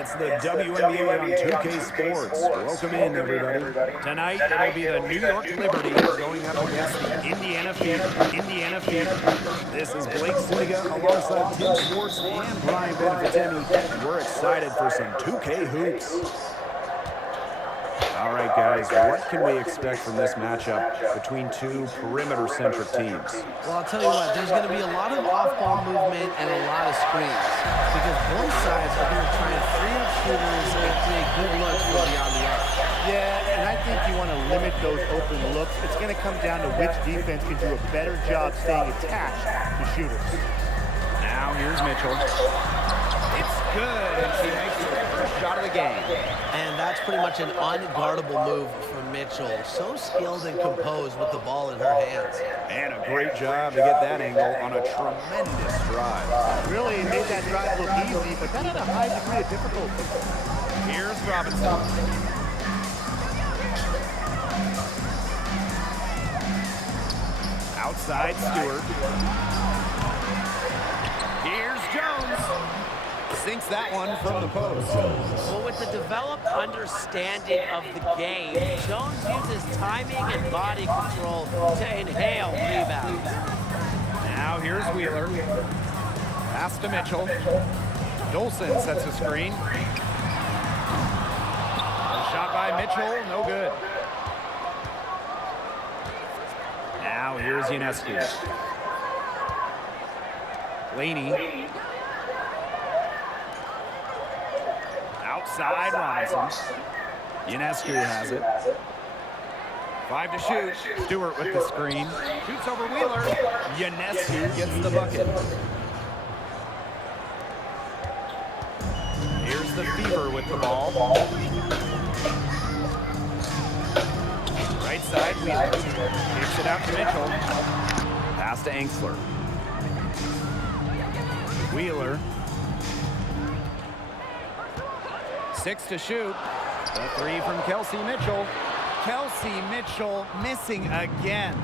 It's the WNBA on 2K Sports. Welcome in, everybody. Tonight, it'll be the New York Liberty going up against the Indiana Fever. This is Blake Zuniga alongside Tim Schwartz and Brian Benefitemi, and we're excited for some 2K hoops. All right, guys, what can we expect from this matchup between two perimeter-centric teams? Well, I'll tell you what, there's going to be a lot of off-ball movement and a lot of screens because both sides are going to try and free up shooters and create good looks from beyond the arc. Yeah, and I think you want to limit those open looks. It's going to come down to which defense can do a better job staying attached to shooters. Now, here's Mitchell. It's good, and she makes the first shot of the game. And that's pretty much an unguardable move from Mitchell. So skilled and composed with the ball in her hands. And a great job to get that angle on a tremendous drive. Really made that drive look easy, but that had a high degree of difficulty. Here's Robinson. Outside Stewart. Here's Jones. Sinks that one from the post. Well, with the developed understanding of the game, Jones uses timing and body control to inhale rebounds. Now here's Wheeler. Pass to Mitchell. Dolson sets a screen. A shot by Mitchell, no good. Now here's Ionescu. Laney. Outside Robinson. Ionescu has it. 5 to shoot. Stewart with the screen. Shoots over Wheeler. Ionescu gets the bucket. Here's the Fever with the ball. Right side, Wheeler. Kicks it out to Mitchell. Pass to Angsler. Wheeler. 6 to shoot. The 3 from Kelsey Mitchell. Kelsey Mitchell missing again.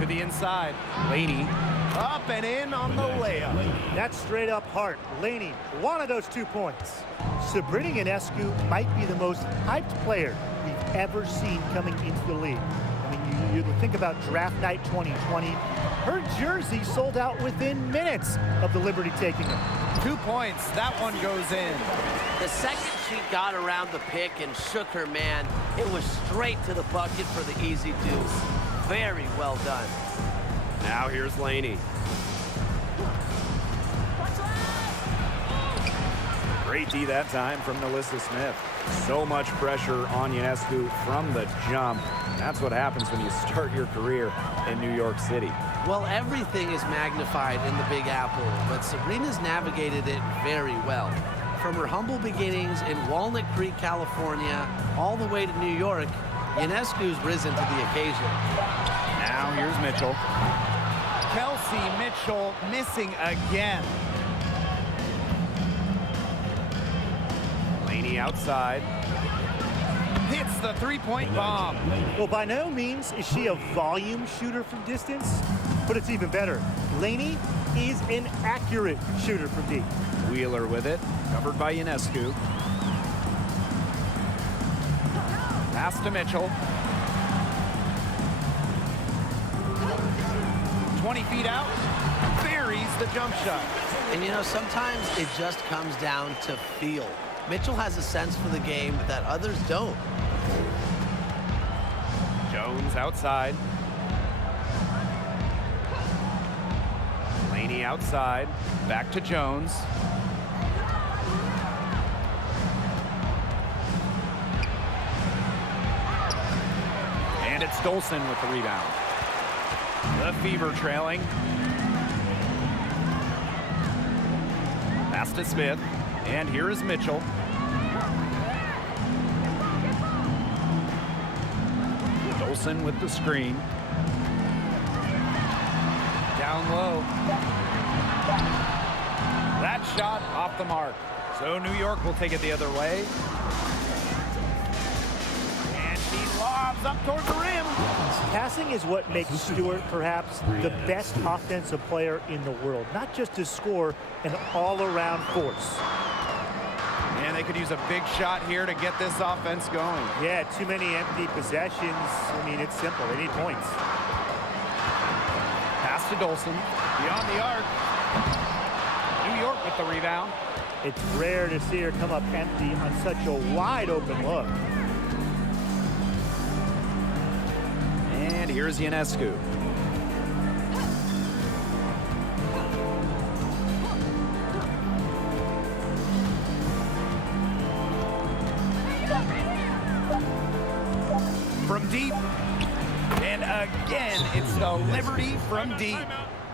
To the inside. Laney up and in on the layup. That's straight up heart. Laney, one of those 2 points. Sabrina Ionescu might be the most hyped player we've ever seen coming into the league. I mean, you think about draft night 2020. Her jersey sold out within minutes of the Liberty taking it. 2 points. That one goes in. The second she got around the pick and shook her man, it was straight to the bucket for the easy deuce. Very well done. Now here's Laney. Great D that time from Melissa Smith. So much pressure on Ionescu from the jump. That's what happens when you start your career in New York City. Well, everything is magnified in the Big Apple, but Sabrina's navigated it very well. From her humble beginnings in Walnut Creek, California, all the way to New York, Ionescu's risen to the occasion. Now here's Mitchell. Kelsey Mitchell missing again. Laney outside. Hits the three-point bomb. Well, by no means is she a volume shooter from distance, but it's even better. Laney is an accurate shooter from deep. Wheeler with it, covered by Ionescu. Pass to Mitchell. 20 feet out, buries the jump shot. And you know, sometimes it just comes down to feel. Mitchell has a sense for the game that others don't. Jones outside. Laney outside. Back to Jones. And it's Dolson with the rebound. The Fever trailing. Pass to Smith. And here is Mitchell. Dolson with the screen. Down low. That shot off the mark. So New York will take it the other way. And she lost Lobs up towards the rim. Passing is what makes Stewart perhaps the best offensive player in the world, not just to score, an all-around force. And they could use a big shot here to get this offense going. Yeah, too many empty possessions. I mean, it's simple. They need points. Pass to Dolson. Beyond the arc. New York with the rebound. It's rare to see her come up empty on such a wide-open look. And here's Ionescu. From deep. And again, it's the Liberty from deep.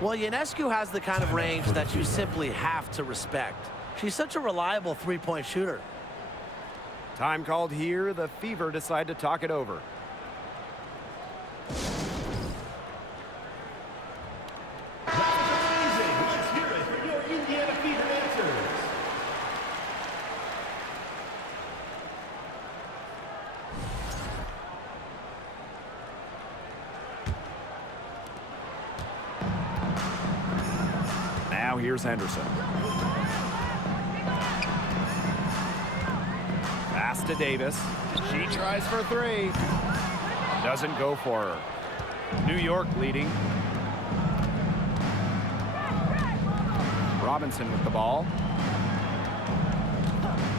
Well, Ionescu has the kind of range that you simply have to respect. She's such a reliable three-point shooter. Time called here. The Fever decide to talk it over. Let's hear it for your Indiana Fever answers. Now here's Henderson. Pass to Davis. She tries for three. Doesn't go for her. New York leading. Robinson with the ball.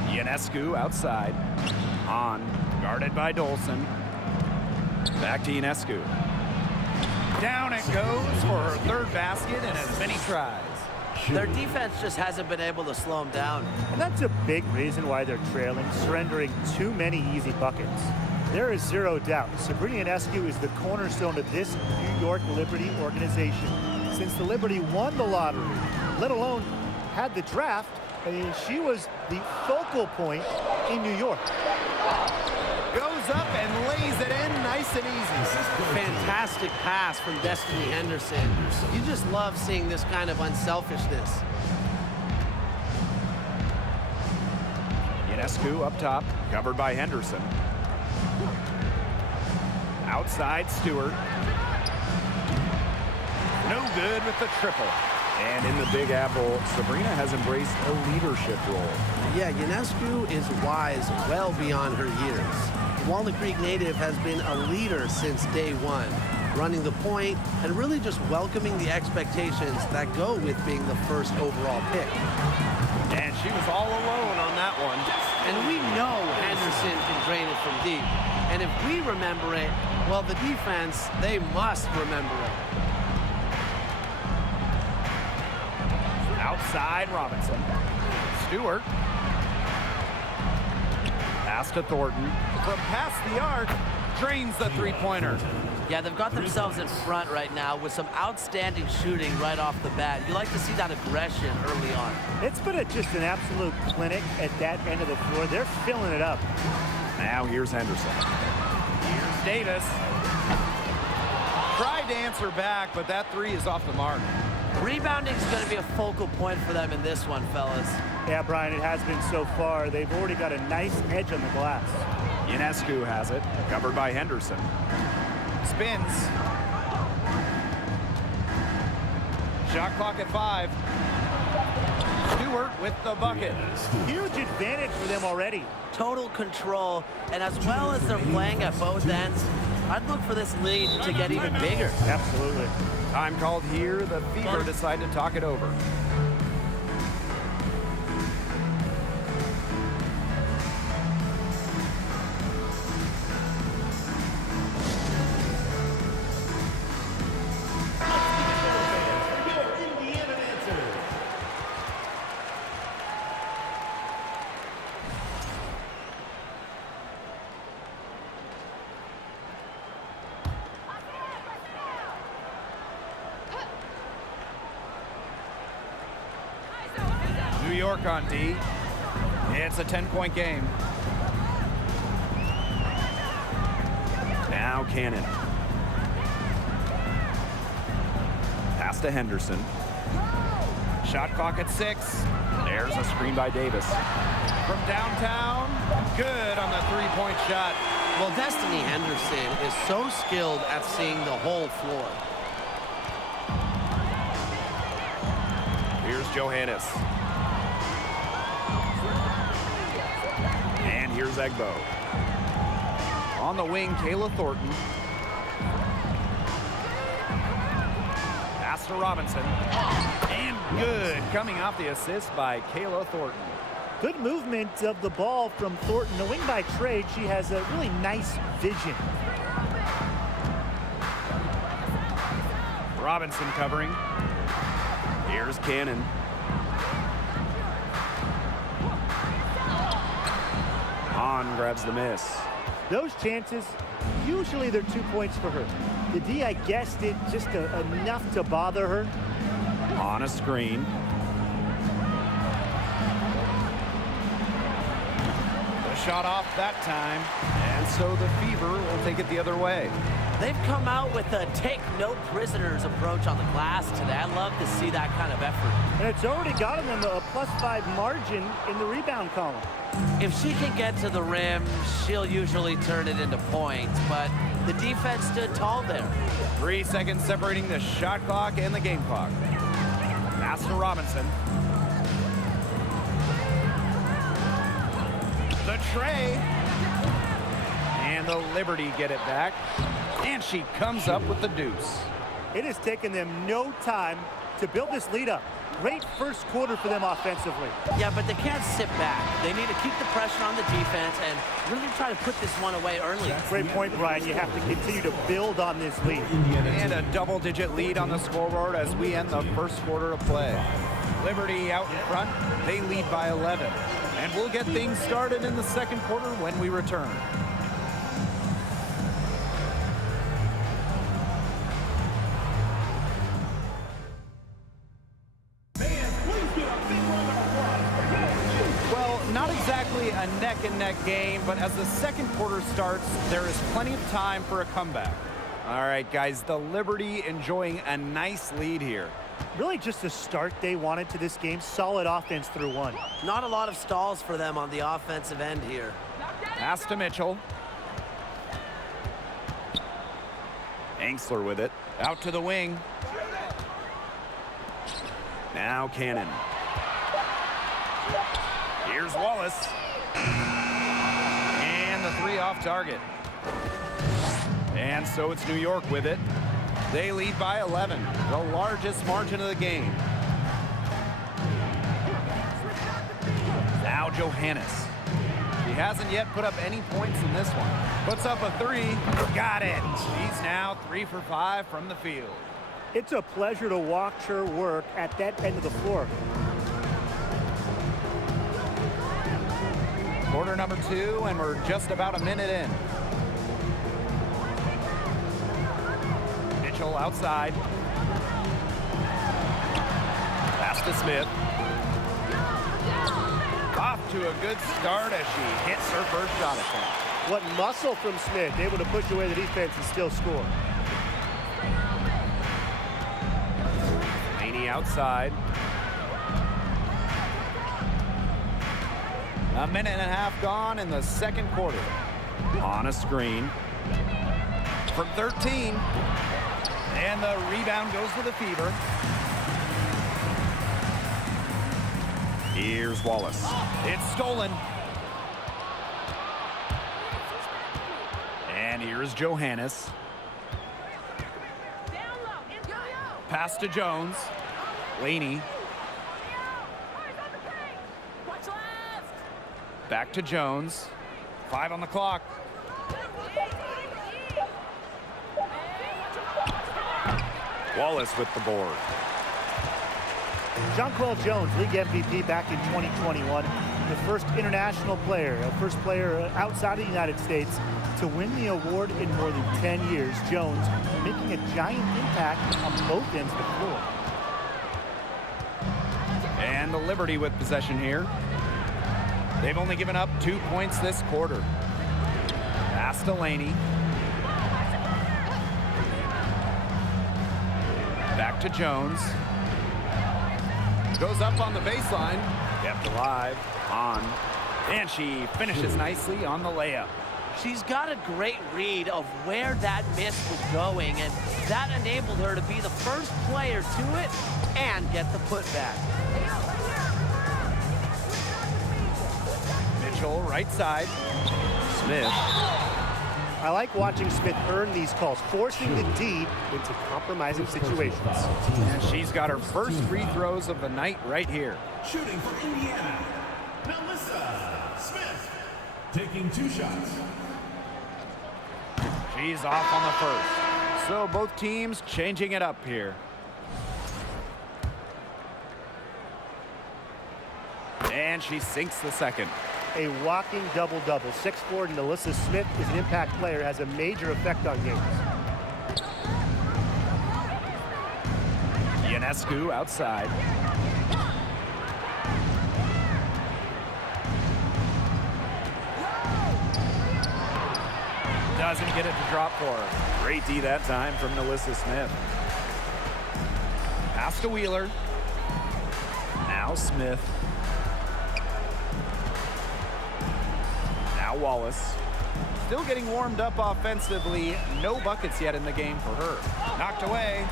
Ionescu outside. On. Guarded by Dolson. Back to Ionescu. Down it goes for her third basket and as many tries. Their defense just hasn't been able to slow them down. And that's a big reason why they're trailing, surrendering too many easy buckets. There is zero doubt Sabrina Ionescu is the cornerstone of this New York Liberty organization. Since the Liberty won the lottery, let alone had the draft, I mean, she was the focal point in New York. Goes up and lays it in nice and easy. Fantastic pass from Destiny Henderson. You just love seeing this kind of unselfishness. Ionescu up top, covered by Henderson. Outside Stewart. No good with the triple. And in the Big Apple, Sabrina has embraced a leadership role. Yeah, Ionescu is wise well beyond her years. The Walnut Creek native has been a leader since day one, running the point and really just welcoming the expectations that go with being the first overall pick. And she was all alone on that one. And we know Henderson can drain it from deep. And if we remember it, well, the defense, they must remember it. Outside Robinson. Stewart. Pass to Thornton. From past the arc, drains the three-pointer. Yeah, they've got themselves in front right now with some outstanding shooting right off the bat. You like to see that aggression early on. It's been just an absolute clinic at that end of the floor. They're filling it up. Now here's Henderson. Here's Davis. Tried to answer back, but that three is off the mark. Rebounding is going to be a focal point for them in this one, fellas. Yeah, Brian, it has been so far. They've already got a nice edge on the glass. Ionescu has it, covered by Henderson. Spins. Shot clock at 5. Stewart with the bucket. Huge advantage for them already. Total control, and as well as they're playing at both ends, I'd look for this lead to get even bigger. Absolutely. Time called here. The Fever decide to talk it over. New York on D. It's a 10-point game. Now Cannon. Pass to Henderson. Shot clock at 6. There's a screen by Davis. From downtown, good on the three-point shot. Well, Destiny Henderson is so skilled at seeing the whole floor. Here's Johannes. And here's Egbo. On the wing, Kayla Thornton. Pass to Robinson. And good. Coming off the assist by Kayla Thornton. Good movement of the ball from Thornton. The wing by trade, she has a really nice vision. Robinson covering. Here's Cannon. Hahn grabs the miss. Those chances, usually they're 2 points for her. The D, I guessed it, just enough to bother her. On a screen. The shot off that time. And so the Fever will take it the other way. They've come out with a take no prisoners approach on the glass today. I love to see that kind of effort. And it's already gotten them a +5 margin in the rebound column. If she can get to the rim, she'll usually turn it into points, but the defense stood tall there. 3 seconds separating the shot clock and the game clock. Pass to Robinson. The tray. And the Liberty get it back. And she comes up with the deuce. It has taken them no time to build this lead up. Great first quarter for them offensively. Yeah, but they can't sit back. They need to keep the pressure on the defense and really try to put this one away early. Great point, Brian. You have to continue to build on this lead. And a double-digit lead on the scoreboard as we end the first quarter of play. Liberty out in front. They lead by 11. And we'll get things started in the second quarter when we return. Not exactly a neck-and-neck game, but as the second quarter starts, there is plenty of time for a comeback. All right, guys, the Liberty enjoying a nice lead here. Really just the start they wanted to this game. Solid offense through one. Not a lot of stalls for them on the offensive end here. Pass to Mitchell. Angsler with it. Out to the wing. Now Cannon. Here's Wallace. And the three off target. And so it's New York with it. They lead by 11, the largest margin of the game. Now Johannes. He hasn't yet put up any points in this one. Puts up a three. Got it. She's now 3 for 5 from the field. It's a pleasure to watch her work at that end of the floor. Quarter number 2, and we're just about a minute in. Mitchell outside. Pass to Smith. Off to a good start as she hits her first shot attempt. What muscle from Smith, able to push away the defense and still score. Laney outside. A minute and a half gone in the second quarter. On a screen. From 13. And the rebound goes to the Fever. Here's Wallace. It's stolen. And here's Johannes. Pass to Jones. Laney. Back to Jones. 5 on the clock. Wallace with the board. Jonquel Jones, league MVP back in 2021. The first international player, first player outside of the United States to win the award in more than 10 years. Jones making a giant impact on both ends of the floor. And the Liberty with possession here. They've only given up 2 points this quarter. Pass to Laney. Back to Jones. Goes up on the baseline. Kept alive. On. And she finishes nicely on the layup. She's got a great read of where that miss was going, and that enabled her to be the first player to it and get the putback. Mitchell, right side. Smith. I like watching Smith earn these calls, forcing the D into compromising situations. And she's got her first free throws of the night right here. Shooting for Indiana, Melissa Smith. Taking 2 shots. She's off on the first. So both teams changing it up here. And she sinks the second. A walking double-double. 6'4" Melissa Smith is an impact player, has a major effect on games. Ionescu outside. Doesn't get it to drop for her. Great D that time from Melissa Smith. Pass to Wheeler. Now Smith. Now Wallace. Still getting warmed up offensively. No buckets yet in the game for her. Knocked away.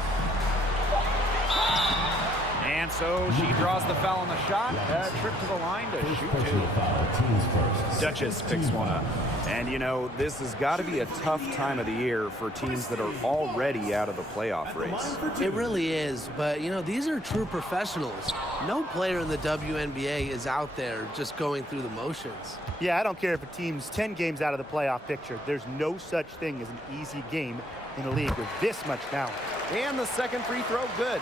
And so she draws the foul on the shot. Trip to the line to shoot 2. Duchess picks one up. And, you know, this has got to be a tough time of the year for teams that are already out of the playoff race. It really is, but, you know, these are true professionals. No player in the WNBA is out there just going through the motions. Yeah, I don't care if a team's 10 games out of the playoff picture. There's no such thing as an easy game in a league with this much talent. And the second free throw, good.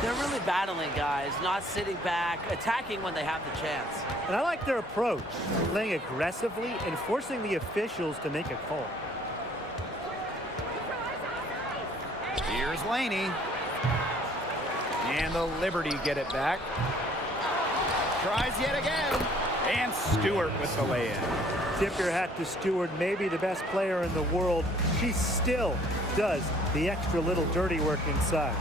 They're really battling, guys, not sitting back, attacking when they have the chance. And I like their approach, playing aggressively and forcing the officials to make a call. Here's Laney. And the Liberty get it back. Tries yet again. And Stewart with the lay-in. Tip your hat to Stewart, maybe the best player in the world. She still does the extra little dirty work inside.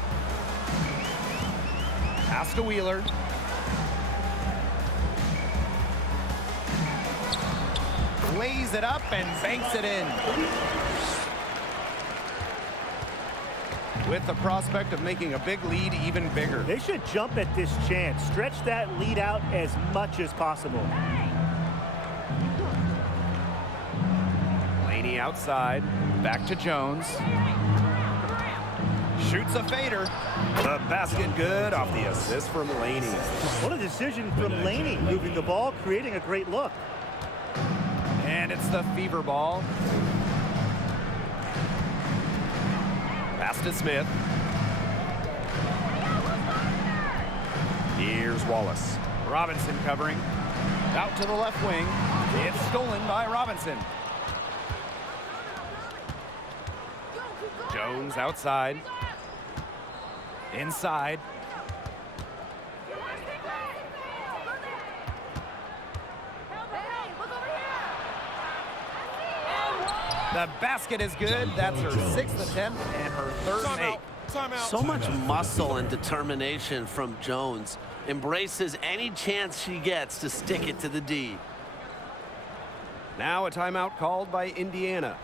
Pass to Wheeler. Lays it up and banks it in. With the prospect of making a big lead even bigger. They should jump at this chance. Stretch that lead out as much as possible. Laney outside. Back to Jones. Shoots a fader. The basket good off the assist from Laney. What a decision from Laney, moving the ball, creating a great look. And it's the fever ball. Pass to Smith. Here's Wallace. Robinson covering. Out to the left wing. It's stolen by Robinson. Jones outside. Inside. The basket is good. That's her 6th attempt and her 3rd make. So much muscle and determination from Jones. Embraces any chance she gets to stick it to the D. Now a timeout called by Indiana.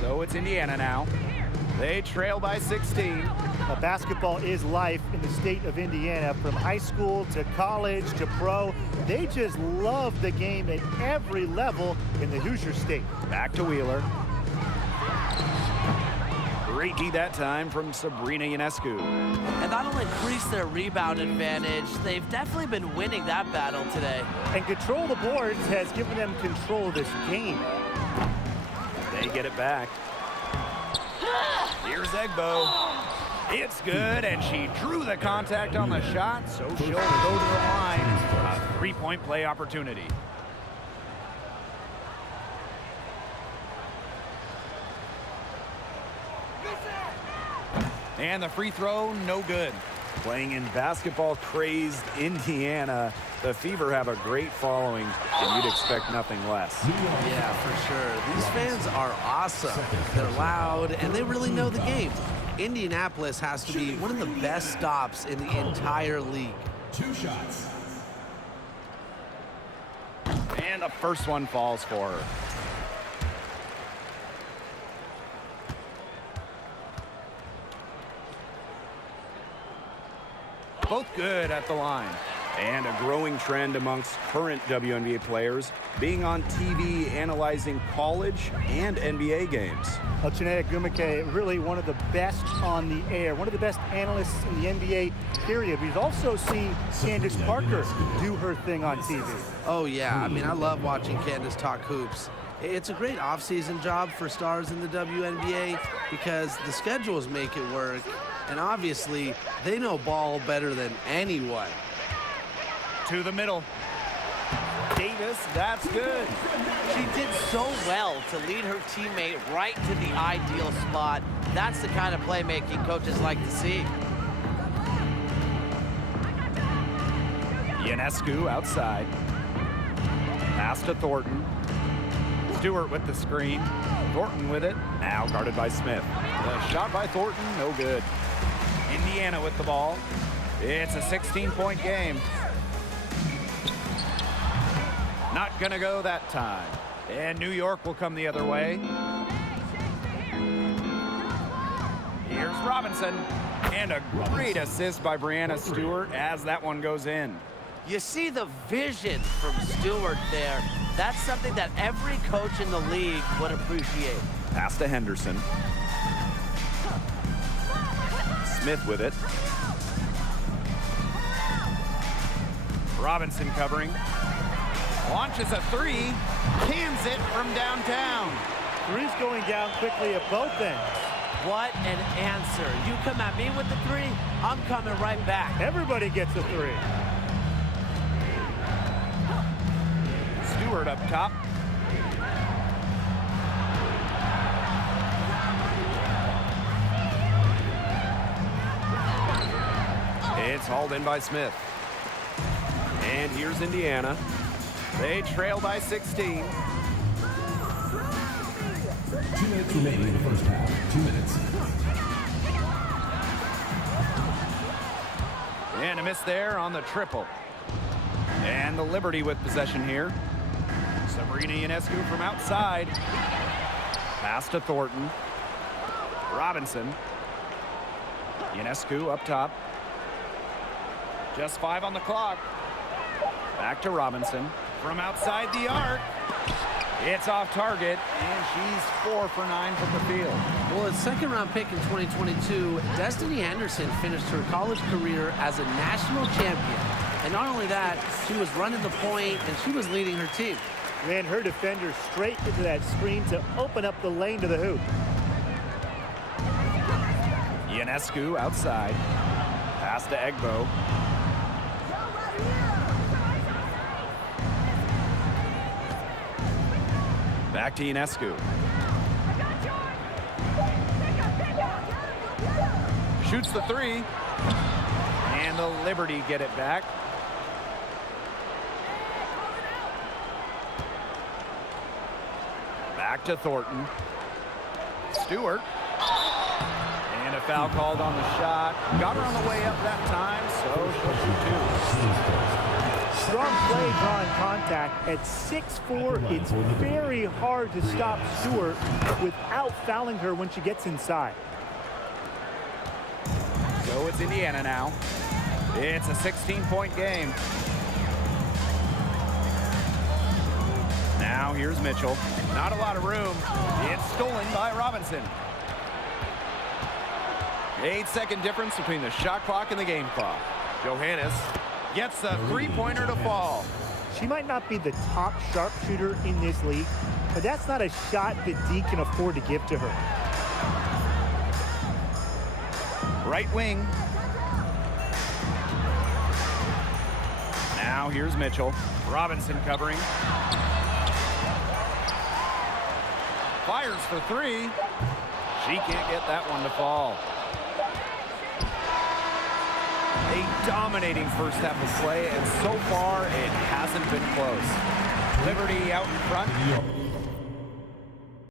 So it's Indiana now. They trail by 16. Now, basketball is life in the state of Indiana, from high school to college to pro. They just love the game at every level in the Hoosier State. Back to Wheeler. Great D that time from Sabrina Ionescu. And that'll increase their rebound advantage. They've definitely been winning that battle today. And control of the boards has given them control of this game. They get it back. Here's Egbo. It's good, and she drew the contact on the shot, so she'll go to the line. A 3-point play opportunity. And the free throw, no good. Playing in basketball-crazed Indiana, the Fever have a great following, and you'd expect nothing less. Yeah, for sure. These fans are awesome. They're loud, and they really know the game. Indianapolis has to be one of the best stops in the entire league. 2 shots. And the first one falls for her. Both good at the line. And a growing trend amongst current WNBA players being on TV analyzing college and NBA games. Well, Chinea Gumake, really one of the best on the air, one of the best analysts in the NBA, period. We've also seen Candace Parker do her thing on TV. Oh, yeah. I mean, I love watching Candace talk hoops. It's a great off-season job for stars in the WNBA because the schedules make it work, and obviously, they know ball better than anyone. To the middle. Davis, that's good. She did so well to lead her teammate right to the ideal spot. That's the kind of playmaking coaches like to see. Ionescu outside. Pass to Thornton. Stewart with the screen. Thornton with it. Now guarded by Smith. The shot by Thornton, no good. Indiana with the ball. It's a 16-point game. Not gonna go that time. And New York will come the other way. Here's Robinson. And a great assist by Breanna Stewart as that one goes in. You see the vision from Stewart there. That's something that every coach in the league would appreciate. Pass to Henderson. Smith with it. Robinson covering. Launches a three. Cans it from downtown. Three's going down quickly at both ends. What an answer. You come at me with the three, I'm coming right back. Everybody gets a three. Stewart up top. It's hauled in by Smith. And here's Indiana. They trail by 16. 2 minutes remaining in the first half. 2 minutes. And a miss there on the triple. And the Liberty with possession here. Sabrina Ionescu from outside. Pass to Thornton. Robinson. Ionescu up top. Just 5 on the clock. Back to Robinson. From outside the arc. It's off target, and she's 4 for 9 from the field. Well, its second-round pick in 2022, Destiny Anderson finished her college career as a national champion. And not only that, she was running the point, and she was leading her team. Ran her defender straight into that screen to open up the lane to the hoop. Ionescu outside. Pass to Egbo. Back to Ionescu. Shoots the three. And the Liberty get it back. Back to Thornton. Stewart. And a foul called on the shot. Got her on the way up that time, so she'll shoot 2. Strong play drawing contact at 6'4". It's very hard to stop Stewart without fouling her when she gets inside. So it's Indiana now. It's a 16-point game. Now here's Mitchell. Not a lot of room. It's stolen by Robinson. 8-second difference between the shot clock and the game clock. Johannes gets a three-pointer to fall. She might not be the top sharpshooter in this league, but that's not a shot that D can afford to give to her. Right wing. Now here's Mitchell. Robinson covering. Fires for three. She can't get that one to fall. A dominating first half of play, and so far it hasn't been close. Liberty out in front.